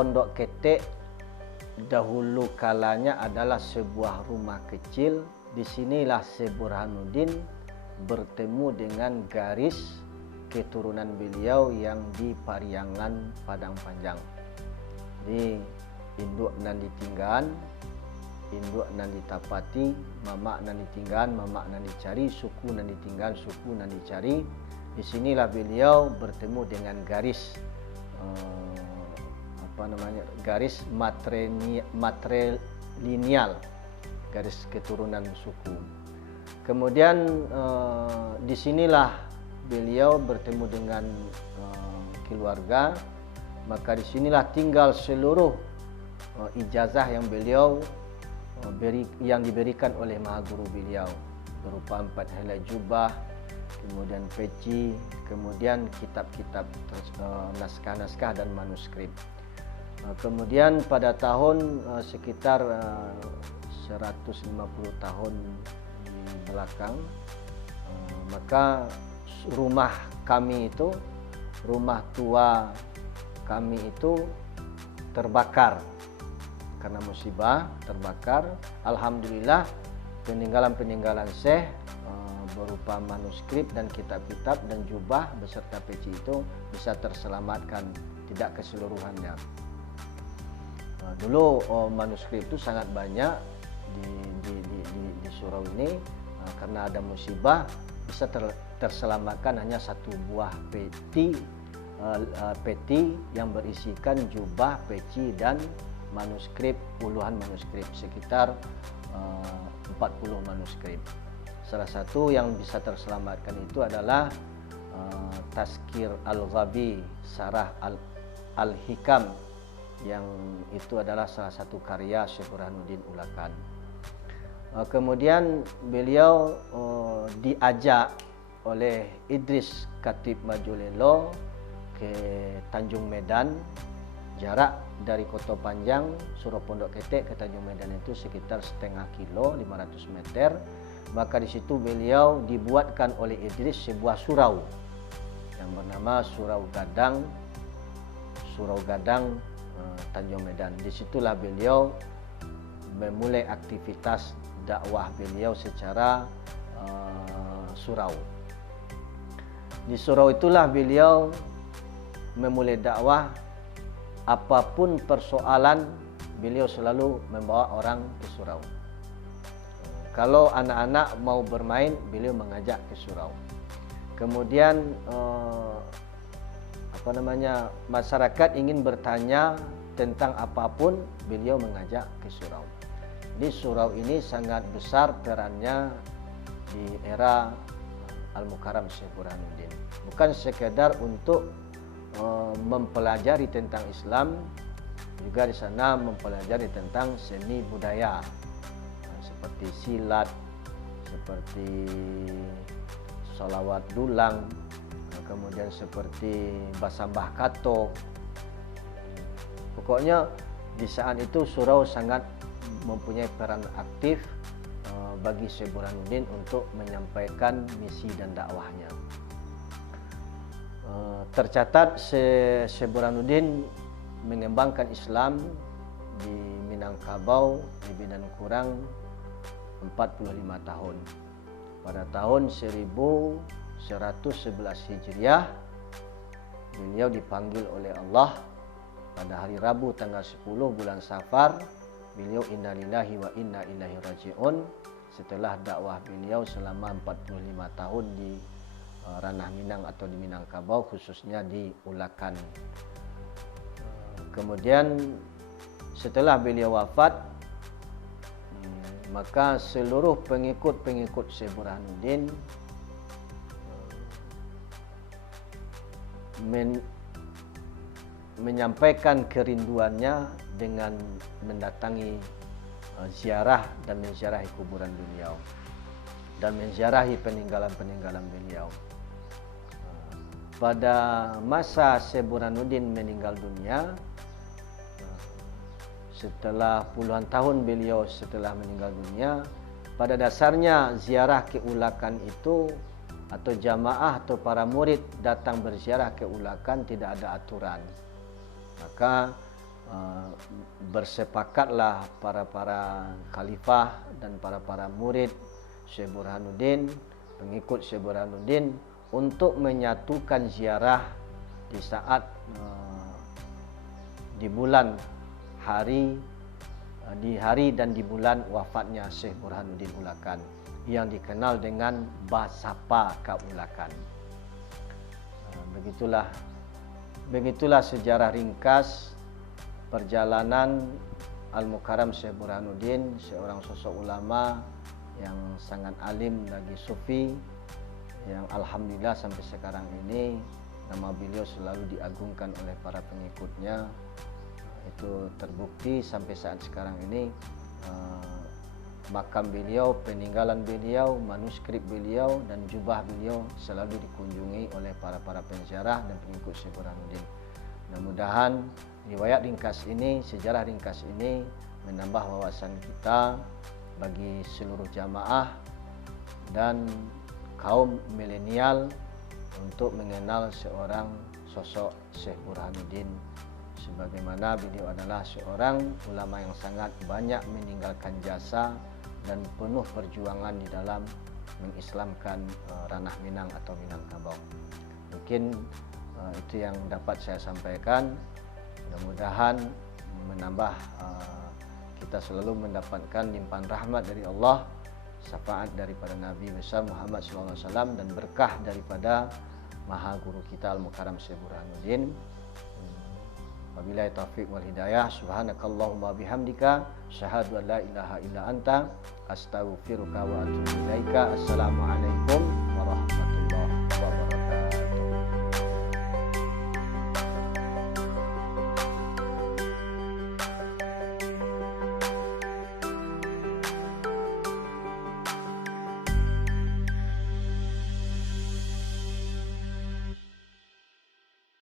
Pondok Ketek dahulu kalanya adalah sebuah rumah kecil. Di sinilah Syekh Burhanuddin bertemu dengan garis keturunan beliau yang di Pariangan Padang Panjang. Di induk nan ditinggan, induk nan ditapati, mamak nan ditinggan, mamak nan dicari, suku nan ditinggan, suku nan dicari. Di sinilah beliau bertemu dengan garis garis matrilineal, garis keturunan suku. Kemudian di sinilah beliau bertemu dengan keluarga. Maka di sinilah tinggal seluruh ijazah yang beliau yang diberikan oleh Maha Guru beliau, berupa 4 helai jubah, kemudian peci, kemudian kitab-kitab, naskah-naskah dan manuskrip. Kemudian pada tahun sekitar 150 tahun di belakang, maka rumah kami itu, rumah tua kami itu terbakar karena musibah, terbakar. Alhamdulillah peninggalan-peninggalan Syekh berupa manuskrip dan kitab-kitab dan jubah beserta peci itu bisa terselamatkan, tidak keseluruhannya. Dulu manuskrip itu sangat banyak di surau ini, karena ada musibah bisa terselamatkan hanya 1 buah peti yang berisikan jubah, peci dan manuskrip, puluhan manuskrip, sekitar 40 manuskrip. Salah satu yang bisa terselamatkan itu adalah Tazkir Al-Ghabi, Sarah Al-Hikam, yang itu adalah salah satu karya Syekh Burhanuddin Ulakan. Kemudian beliau diajak oleh Idris Khatib Majulelo ke Tanjung Medan. Jarak dari Kota Panjang, Surau Pondok Ketek ke Tanjung Medan itu sekitar setengah kilo, 500 meter. Maka di situ beliau dibuatkan oleh Idris sebuah surau yang bernama Surau Gadang Tanjung Medan. Disitulah beliau memulai aktivitas dakwah beliau secara surau. Di surau itulah beliau memulai dakwah. Apapun persoalan, beliau selalu membawa orang ke surau. Kalau anak-anak mau bermain, beliau mengajak ke surau. Kemudian masyarakat ingin bertanya tentang apapun, beliau mengajak ke surau. Jadi surau ini sangat besar perannya di era Al-Mukarram Syekh Burhanuddin. Bukan sekedar untuk mempelajari tentang Islam, juga di sana mempelajari tentang seni budaya seperti silat, seperti sholawat dulang, kemudian seperti basambah kato. Pokoknya di saat itu surau sangat mempunyai peran aktif bagi Syekh Burhanuddin untuk menyampaikan misi dan dakwahnya. Tercatat Syekh Burhanuddin mengembangkan Islam di Minangkabau lebih dan kurang 45 tahun. Pada tahun 1111 Hijriah, beliau dipanggil oleh Allah pada hari Rabu tanggal 10 bulan Safar. Beliau innalillahi wa inna ilaihi raji'un. Setelah dakwah beliau selama 45 tahun di ranah Minang atau di Minangkabau, khususnya di Ulakan. Kemudian setelah beliau wafat, maka seluruh pengikut-pengikut Syekh Burhanuddin menyampaikan kerinduannya dengan mendatangi ziarah dan menziarahi kuburan beliau dan menziarahi peninggalan-peninggalan beliau. Pada masa Syekh Burhanuddin meninggal dunia, setelah puluhan tahun beliau setelah meninggal dunia, pada dasarnya ziarah ke Ulakan itu atau jamaah atau para murid datang berziarah ke Ulakan tidak ada aturan. Maka bersepakatlah para khalifah dan para murid Syekh Burhanuddin, pengikut Syekh Burhanuddin, untuk menyatukan ziarah di saat di hari dan di bulan wafatnya Syekh Burhanuddin Ulakan yang dikenal dengan Basapa Kaulakan. Begitulah sejarah ringkas perjalanan Al-Mukarram Syekh Burhanuddin, seorang sosok ulama yang sangat alim lagi sufi, yang alhamdulillah sampai sekarang ini nama beliau selalu diagungkan oleh para pengikutnya. Itu terbukti sampai saat sekarang ini makam beliau, peninggalan beliau, manuskrip beliau dan jubah beliau selalu dikunjungi oleh para penziarah dan pengikut Syekh Burhanuddin. Mudah-mudahan riwayat ringkas ini, sejarah ringkas ini menambah wawasan kita bagi seluruh jamaah dan kaum milenial untuk mengenal seorang sosok Syekh Burhanuddin, sebagaimana beliau adalah seorang ulama yang sangat banyak meninggalkan jasa dan penuh perjuangan di dalam mengislamkan ranah Minang atau Minangkabau. Mungkin itu yang dapat saya sampaikan. Mudah-mudahan menambah kita selalu mendapatkan limpahan rahmat dari Allah, syafaat daripada Nabi besar Muhammad SAW, dan berkah daripada Maha Guru kita Al-Mukarram Syekh Burhanuddin. Wabillahi taufiq wal hidayah. Subhanakallahumma bihamdika asyhadu an la ilaha illa anta astaghfiruka wa atubu ilaika. Assalamualaikum